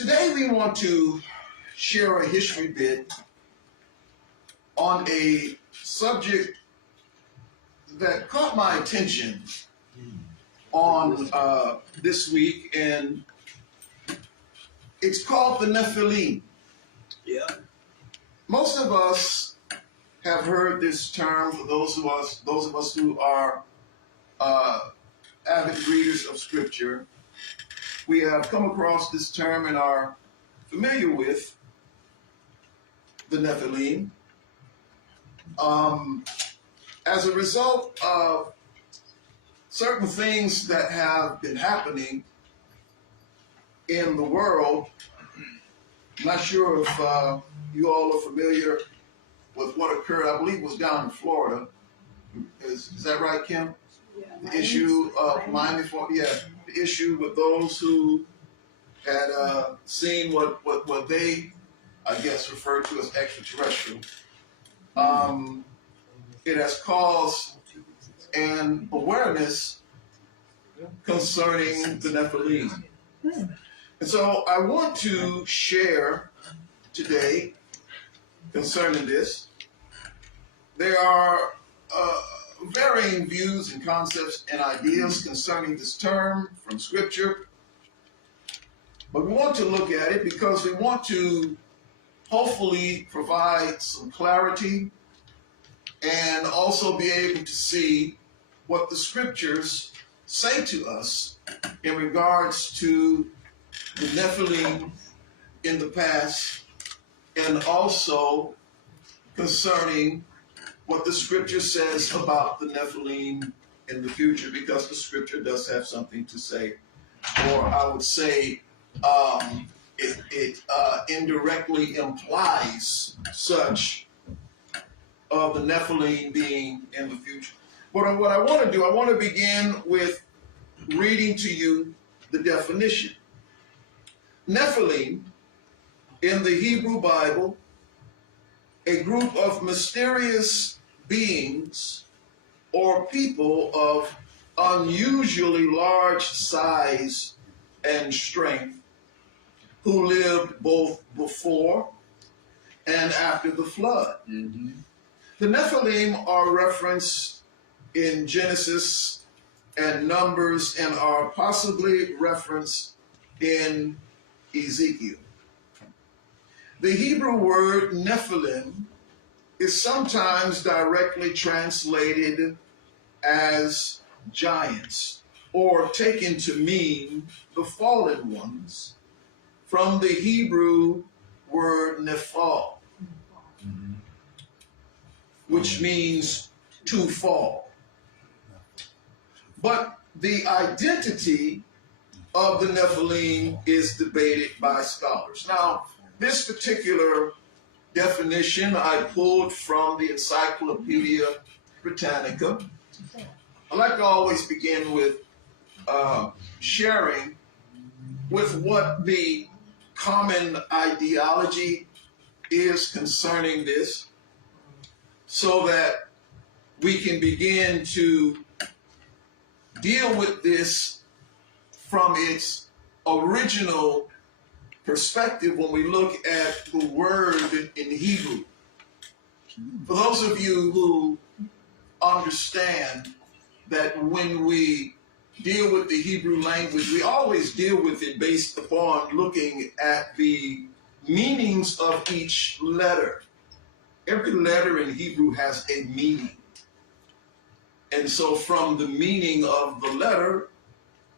Today we want to share a history bit on a subject that caught my attention on this week, and it's called the Nephilim. Yeah. Most of us have heard this term. For those of us who are avid readers of Scripture, we have come across this term and are familiar with the Nephilim. As a result of certain things that have been happening in the world, I'm not sure if you all are familiar with what occurred. I believe it was down in Florida. Is that right, Kim? Yeah, the issue of Miami, Florida. Yeah, the issue with those who had seen what they, I guess, referred to as extraterrestrial. It has caused an awareness concerning the Nephilim. And so I want to share today concerning this. There are varying views and concepts and ideas concerning this term from Scripture. But we want to look at it because we want to hopefully provide some clarity and also be able to see what the Scriptures say to us in regards to the Nephilim in the past, and also concerning what the Scripture says about the Nephilim in the future, because the Scripture does have something to say, or I would say it indirectly implies such of the Nephilim being in the future. What I want to do, I want to begin with reading to you the definition. Nephilim, in the Hebrew Bible, a group of mysterious beings or people of unusually large size and strength who lived both before and after the flood. Mm-hmm. The Nephilim are referenced in Genesis and Numbers and are possibly referenced in Ezekiel. The Hebrew word Nephilim is sometimes directly translated as giants, or taken to mean the fallen ones, from the Hebrew word nephal, which means to fall. But the identity of the Nephilim is debated by scholars. Now, this particular definition I pulled from the Encyclopedia Britannica. I like to always begin with sharing with what the common ideology is concerning this, so that we can begin to deal with this from its original perspective when we look at the word in Hebrew. For those of you who understand that when we deal with the Hebrew language, we always deal with it based upon looking at the meanings of each letter. Every letter in Hebrew has a meaning. And so from the meaning of the letter,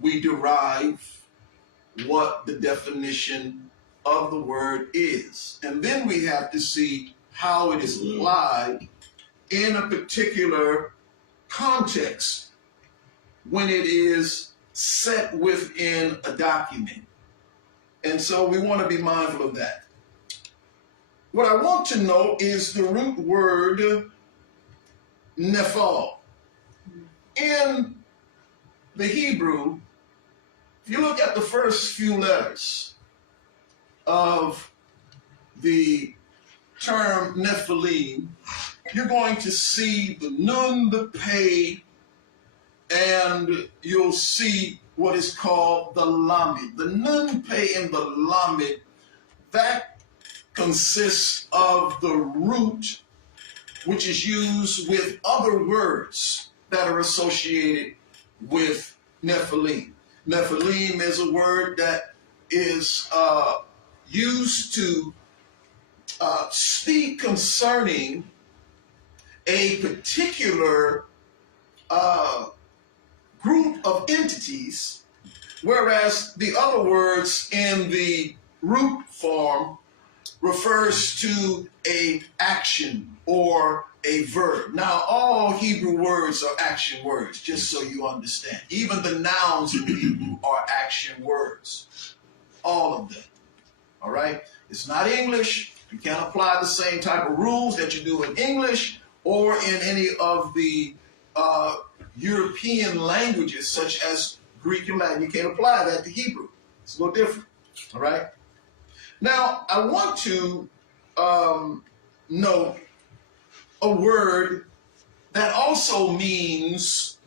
we derive what the definition of the word is. And then we have to see how it is applied in a particular context when it is set within a document. And so we want to be mindful of that. What I want to know is the root word nephal. In the Hebrew, if you look at the first few letters of the term Nephilim, you're going to see the nun, the pei, and you'll see what is called the lamed. The nun, pay, and the lamed, that consists of the root, which is used with other words that are associated with Nephilim. Nephilim is a word that is used to speak concerning a particular group of entities, whereas the other words in the root form refers to a action or a verb. Now, all Hebrew words are action words, just so you understand. Even the nouns in Hebrew are action words. All of them. All right? It's not English. You can't apply the same type of rules that you do in English or in any of the European languages, such as Greek and Latin. You can't apply that to Hebrew. It's a little different. All right? Now, I want to note a word that also means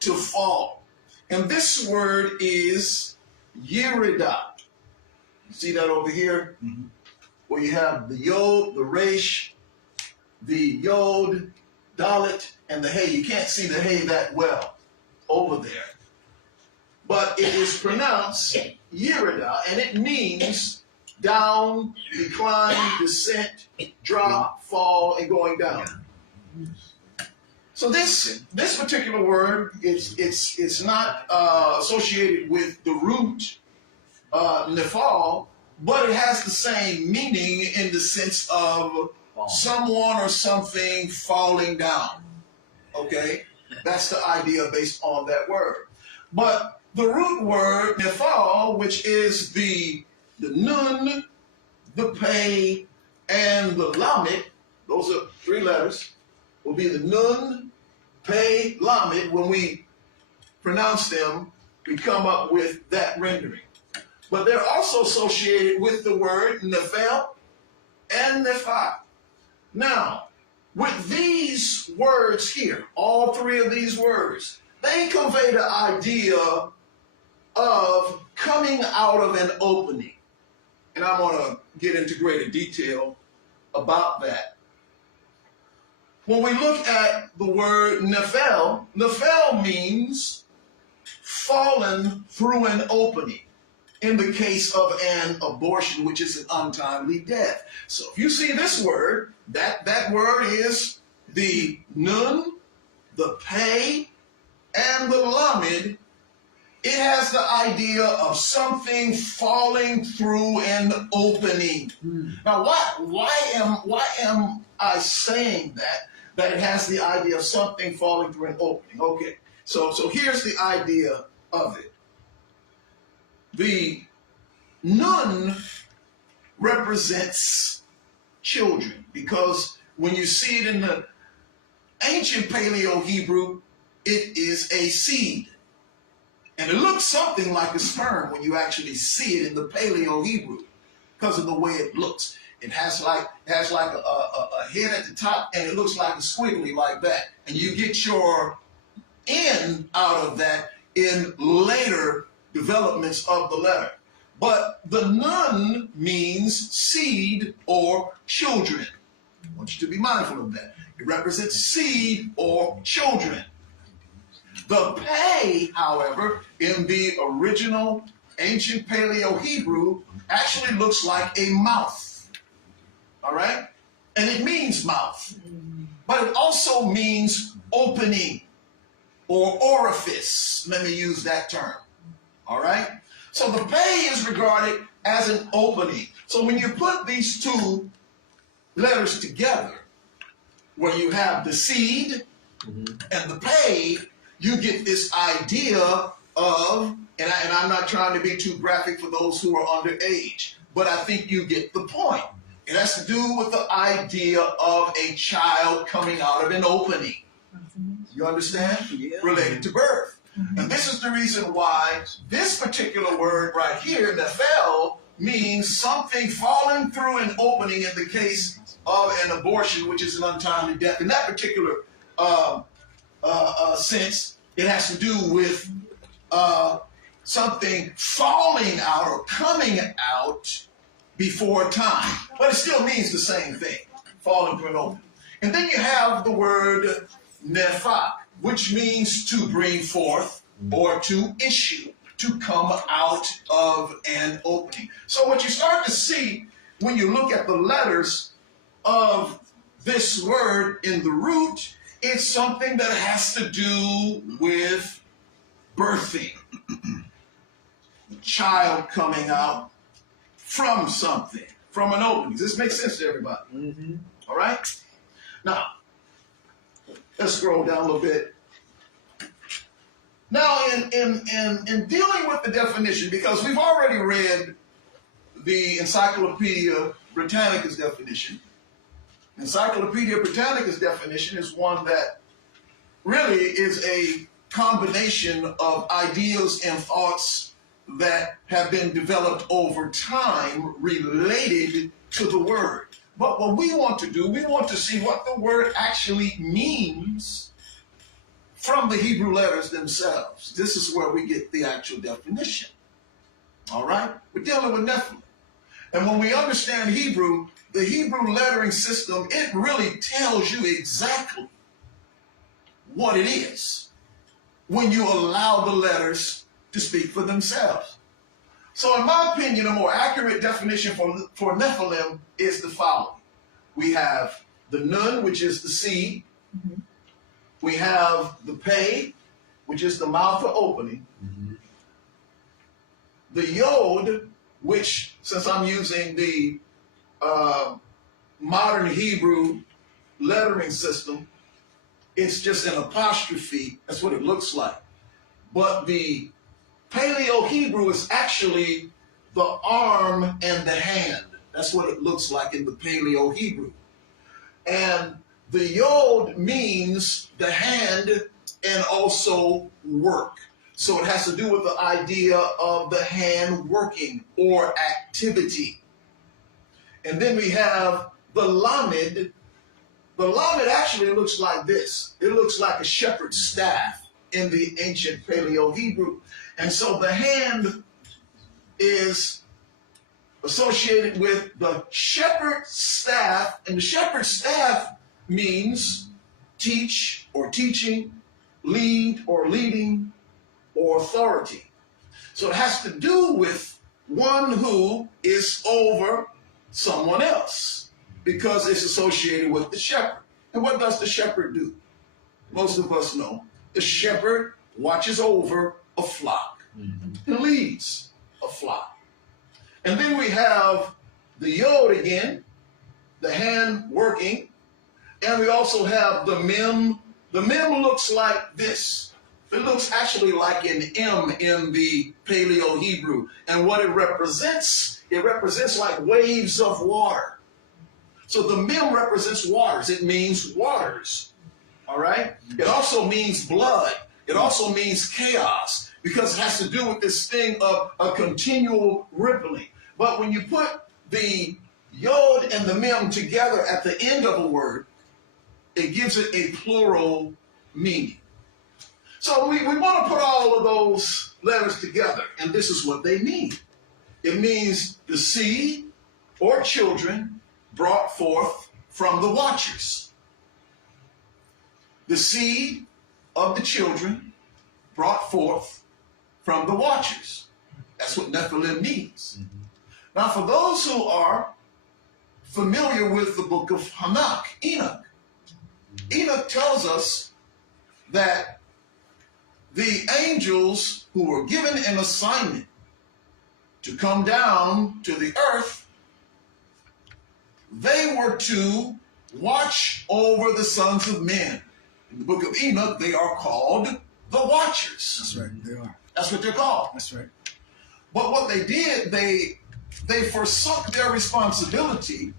to fall. And this word is Yerida. You see that over here? Mm-hmm. Where you have the Yod, the Resh, the Yod, Dalet, and the Hey. You can't see the Hey that well over there. But it is pronounced Yerida, and it means down, decline, descent, drop, fall, and going down. So this particular word, it's not associated with the root nephal, but it has the same meaning in the sense of someone or something falling down. Okay, that's the idea based on that word. But the root word nephal, which is the nun, the pay, and the lamed, those are 3 letters, will be the nun, pay, lamed. When we pronounce them, we come up with that rendering. But they're also associated with the word nephel and nephah. Now, with these words here, all 3 of these words, they convey the idea of coming out of an opening. And I'm going to get into greater detail about that. When we look at the word nephel, nephel means fallen through an opening in the case of an abortion, which is an untimely death. So if you see this word, that word is the nun, the pay, and the lamed. It has the idea of something falling through an opening. Now, why am I saying that it has the idea of something falling through an opening? Okay, so here's the idea of it. The nun represents children, because when you see it in the ancient Paleo Hebrew, it is a seed. And it looks something like a sperm when you actually see it in the Paleo Hebrew because of the way it looks. It has like a head at the top, and it looks like a squiggly like that. And you get your N out of that in later developments of the letter. But the nun means seed or children. I want you to be mindful of that. It represents seed or children. The pay, however, in the original ancient Paleo Hebrew actually looks like a mouth. All right? And it means mouth. But it also means opening or orifice. Let me use that term. All right? So the pay is regarded as an opening. So when you put these 2 letters together, where you have the seed and the pay, you get this idea of, and I'm not trying to be too graphic for those who are underage, but I think you get the point. It has to do with the idea of a child coming out of an opening. You understand? Yeah. Related to birth. And this is the reason why this particular word right here, nephel, means something falling through an opening in the case of an abortion, which is an untimely death. In that particular sense, it has to do with something falling out or coming out before time. But it still means the same thing, falling through an opening. And then you have the word nephak, which means to bring forth or to issue, to come out of an opening. So what you start to see when you look at the letters of this word in the root, it's something that has to do with birthing. Child coming out from something, from an opening. Does this make sense to everybody? Mm-hmm. All right? Now, let's scroll down a little bit. Now, in dealing with the definition, because we've already read the Encyclopedia Britannica's definition. Encyclopedia Britannica's definition is one that really is a combination of ideas and thoughts that have been developed over time related to the word. But what we want to do, we want to see what the word actually means from the Hebrew letters themselves. This is where we get the actual definition. All right? We're dealing with Nephilim. And when we understand Hebrew, the Hebrew lettering system, it really tells you exactly what it is when you allow the letters to speak for themselves. So in my opinion, a more accurate definition for Nephilim is the following. We have the Nun, which is the seed. Mm-hmm. We have the Pei, which is the mouth or opening. Mm-hmm. The Yod, which, since I'm using the modern Hebrew lettering system, it's just an apostrophe. That's what it looks like. But the Paleo-Hebrew is actually the arm and the hand. That's what it looks like in the Paleo-Hebrew. And the Yod means the hand and also work. So it has to do with the idea of the hand working or activity. And then we have the Lamed. The Lamed actually looks like this. It looks like a shepherd's staff in the ancient Paleo-Hebrew. And so the hand is associated with the shepherd's staff, and the shepherd's staff means teach or teaching, lead or leading, or authority. So it has to do with one who is over someone else because it's associated with the shepherd. And what does the shepherd do? Most of us know. The shepherd watches over a flock and leads a flock. And then we have the Yod again, the hand working, and we also have the Mem. The Mem looks like this. It looks actually like an M in the Paleo-Hebrew. And what it represents like waves of water. So the Mem represents waters. It means waters. All right? It also means blood. It also means chaos because it has to do with this thing of a continual rippling. But when you put the Yod and the Mem together at the end of a word, it gives it a plural meaning. So we want to put all of those letters together, and this is what they mean. It means the seed or children brought forth from the watchers. The seed of the children brought forth from the watchers. That's what Nephilim means. Mm-hmm. Now, for those who are familiar with the book of Enoch tells us that the angels who were given an assignment to come down to the earth, they were to watch over the sons of men. In the book of Enoch, they are called the Watchers. That's right, they are. That's what they're called. That's right. But what they did, they forsook their responsibility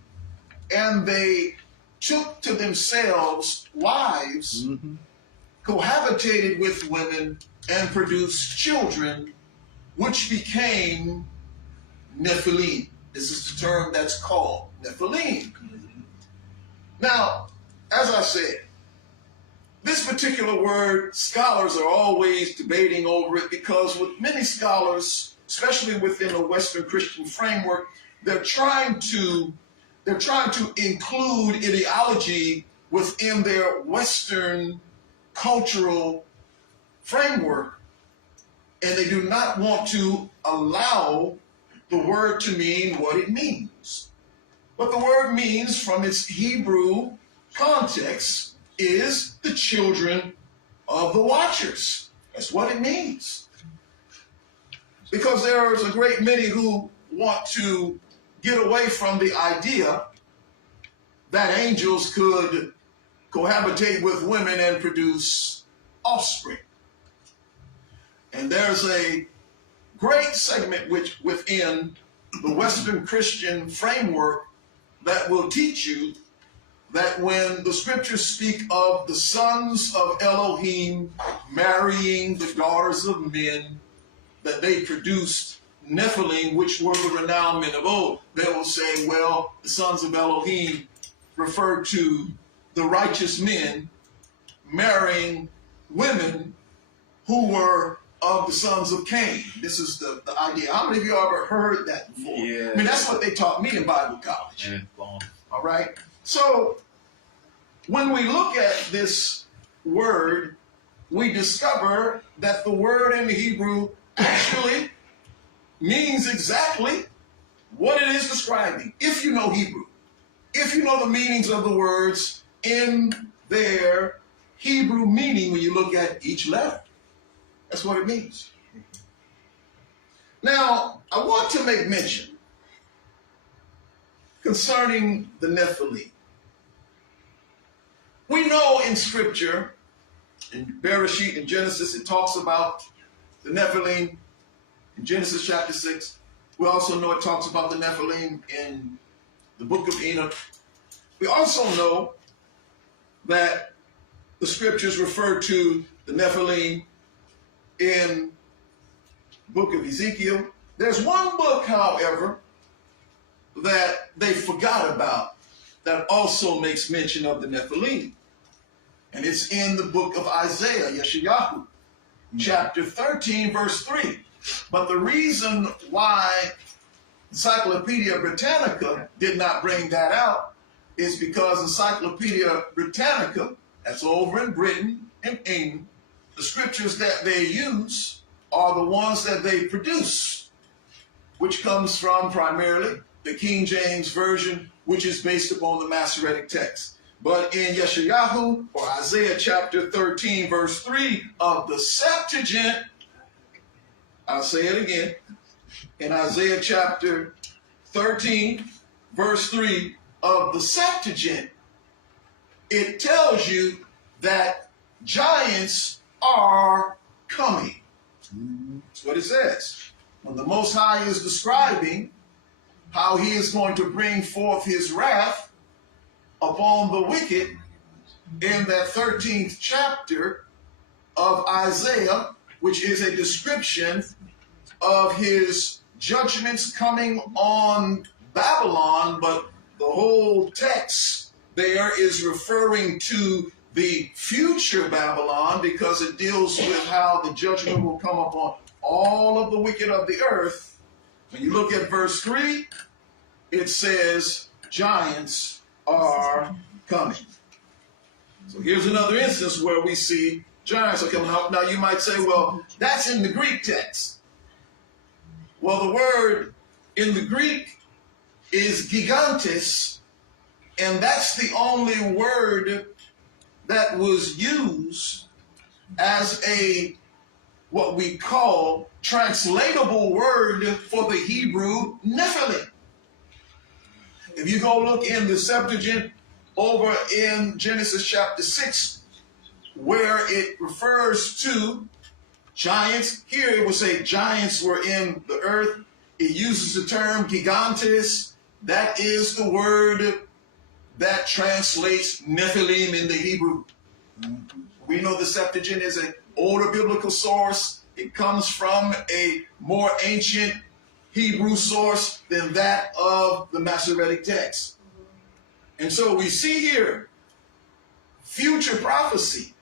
and they took to themselves wives, cohabitated with women, and produced children, which became Nephilim. This is the term that's called Nephilim. Now, as I said, This particular word, scholars are always debating over it, because with many scholars, especially within the Western Christian framework, they're trying to include ideology within their Western cultural framework, and they do not want to allow the word to mean what it means. What the word means from its Hebrew context is the children of the watchers. That's what it means. Because there's a great many who want to get away from the idea that angels could cohabitate with women and produce offspring. And there's a great segment within the Western Christian framework that will teach you that when the scriptures speak of the sons of Elohim marrying the daughters of men, that they produced Nephilim, which were the renowned men of old, they will say, well, the sons of Elohim refer to the righteous men marrying women who were of the sons of Cain. This is the idea. How many of you ever heard that before? Yeah. I mean, that's what they taught me in Bible college. Yeah. All right? So when we look at this word, we discover that the word in the Hebrew actually means exactly what it is describing. If you know Hebrew, if you know the meanings of the words in their Hebrew meaning, when you look at each letter, that's what it means. Now, I want to make mention concerning the Nephilim. We know in Scripture, in Bereshit, in Genesis, it talks about the Nephilim in Genesis chapter 6. We also know it talks about the Nephilim in the book of Enoch. We also know that the scriptures refer to the Nephilim in the book of Ezekiel. There's one book, however, that they forgot about that also makes mention of the Nephilim. And it's in the book of Isaiah, Yahshua, chapter 13, verse 3. But the reason why Encyclopedia Britannica did not bring that out is because Encyclopedia Britannica, that's over in Britain and England, the scriptures that they use are the ones that they produce, which comes from primarily the King James Version, which is based upon the Masoretic text. But in Yeshayahu, or Isaiah chapter 13, verse 3 of the Septuagint, I'll say it again, in Isaiah chapter 13, verse 3 of the Septuagint, it tells you that giants are coming. That's what it says. When the Most High is describing how he is going to bring forth his wrath upon the wicked in that 13th chapter of Isaiah, which is a description of his judgments coming on Babylon, but the whole text there is referring to the future Babylon, because it deals with how the judgment will come upon all of the wicked of the earth. When you look at verse 3, it says, giants are coming. So here's another instance where we see giants are coming up. Now you might say, well, that's in the Greek text. Well, the word in the Greek is gigantes, and that's the only word that was used as a what we call translatable word for the Hebrew Nephilim. If you go look in the Septuagint over in Genesis chapter 6, where it refers to giants, here it would say giants were in the earth. It uses the term gigantes. That is the word that translates Nephilim in the Hebrew. We know the Septuagint is an older biblical source. It comes from a more ancient Hebrew source than that of the Masoretic text. And so we see here future prophecy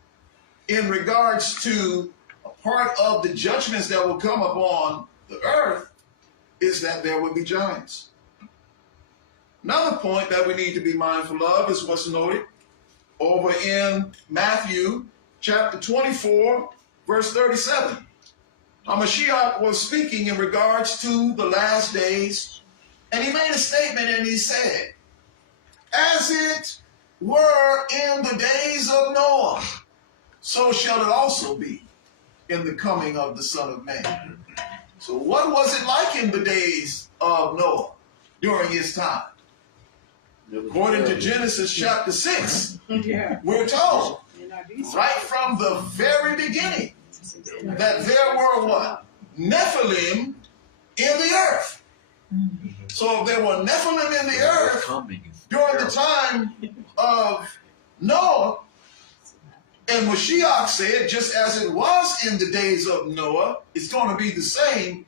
in regards to a part of the judgments that will come upon the earth is that there will be giants. Another point that we need to be mindful of is what's noted over in Matthew chapter 24, verse 37. HaMashiach was speaking in regards to the last days, and he made a statement and he said, as it were in the days of Noah, so shall it also be in the coming of the Son of Man. So what was it like in the days of Noah during his time? According to Genesis chapter 6, we're told right from the very beginning that there were what? Nephilim in the earth. So if there were Nephilim in the earth during the time of Noah, and Mashiach said, just as it was in the days of Noah, it's going to be the same.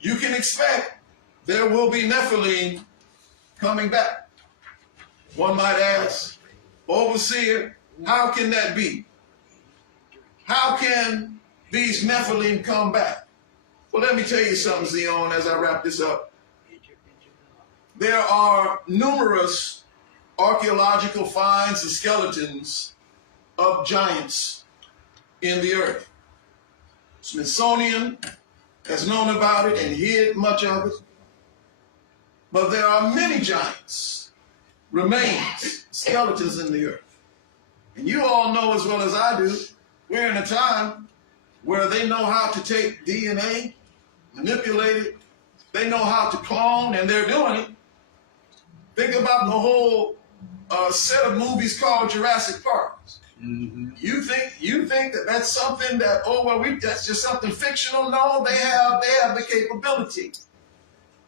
You can expect there will be Nephilim coming back. One might ask, overseer, how can that be? How can these Nephilim come back? Well, let me tell you something, Zion, as I wrap this up. There are numerous archaeological finds and skeletons of giants in the earth. Smithsonian has known about it and hid much of it. But there are many giants, remains, skeletons in the earth. And you all know as well as I do, we're in a time where they know how to take DNA, manipulate it. They know how to clone, and they're doing it. Think about the whole set of movies called Jurassic Park. Mm-hmm. You think that that's something that, that's just something fictional? No, they have the capability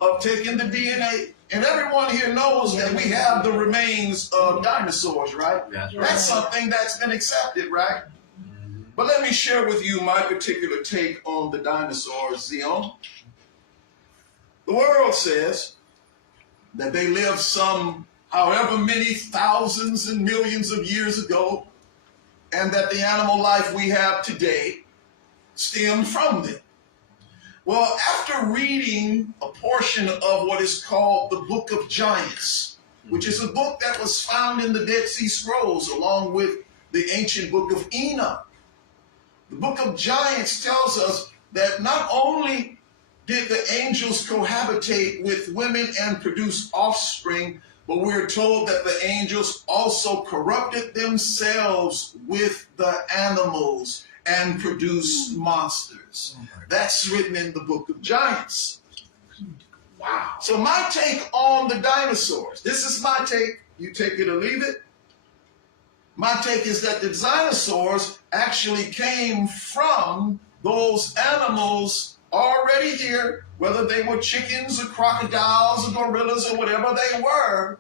of taking the DNA. And everyone here knows that we have the remains of dinosaurs, right? That's something that's been accepted, right? Mm-hmm. But let me share with you my particular take on the dinosaurs, Zion. The world says that they lived some however many thousands and millions of years ago, and that the animal life we have today stemmed from them. Well, after reading a portion of what is called the Book of Giants, which is a book that was found in the Dead Sea Scrolls along with the ancient book of Enoch, the Book of Giants tells us that not only did the angels cohabitate with women and produce offspring, but we're told that the angels also corrupted themselves with the animals and produced monsters. That's written in the Book of Giants. Wow. So my take on the dinosaurs, this is my take, you take it or leave it. My take is that the dinosaurs actually came from those animals already here, whether they were chickens or crocodiles or gorillas or whatever they were.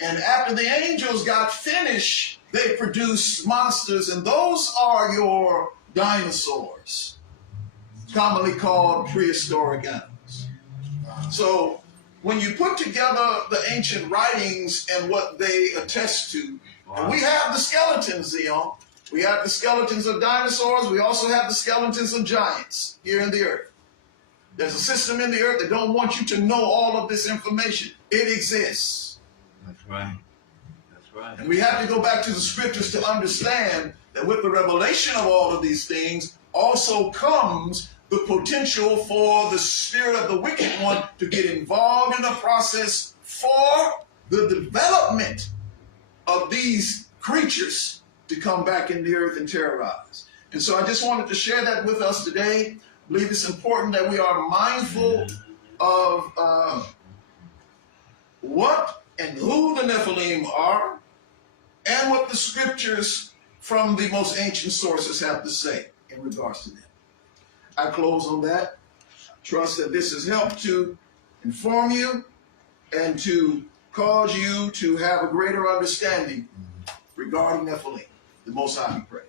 And after the angels got finished, they produced monsters, and those are your dinosaurs, commonly called prehistoric animals. So when you put together the ancient writings and what they attest to, and we have the skeletons, Zion. We have the skeletons of dinosaurs. We also have the skeletons of giants here in the earth. There's a system in the earth that don't want you to know all of this information. It exists. That's right. That's right. And we have to go back to the scriptures to understand that with the revelation of all of these things also comes the potential for the spirit of the wicked one to get involved in the process for the development of these creatures to come back in the earth and terrorize. And so I just wanted to share that with us today. I believe it's important that we are mindful of what and who the Nephilim are and what the scriptures from the most ancient sources have to say in regards to them. I close on that. Trust that this has helped to inform you and to cause you to have a greater understanding regarding Nephilim. The Most High be praised.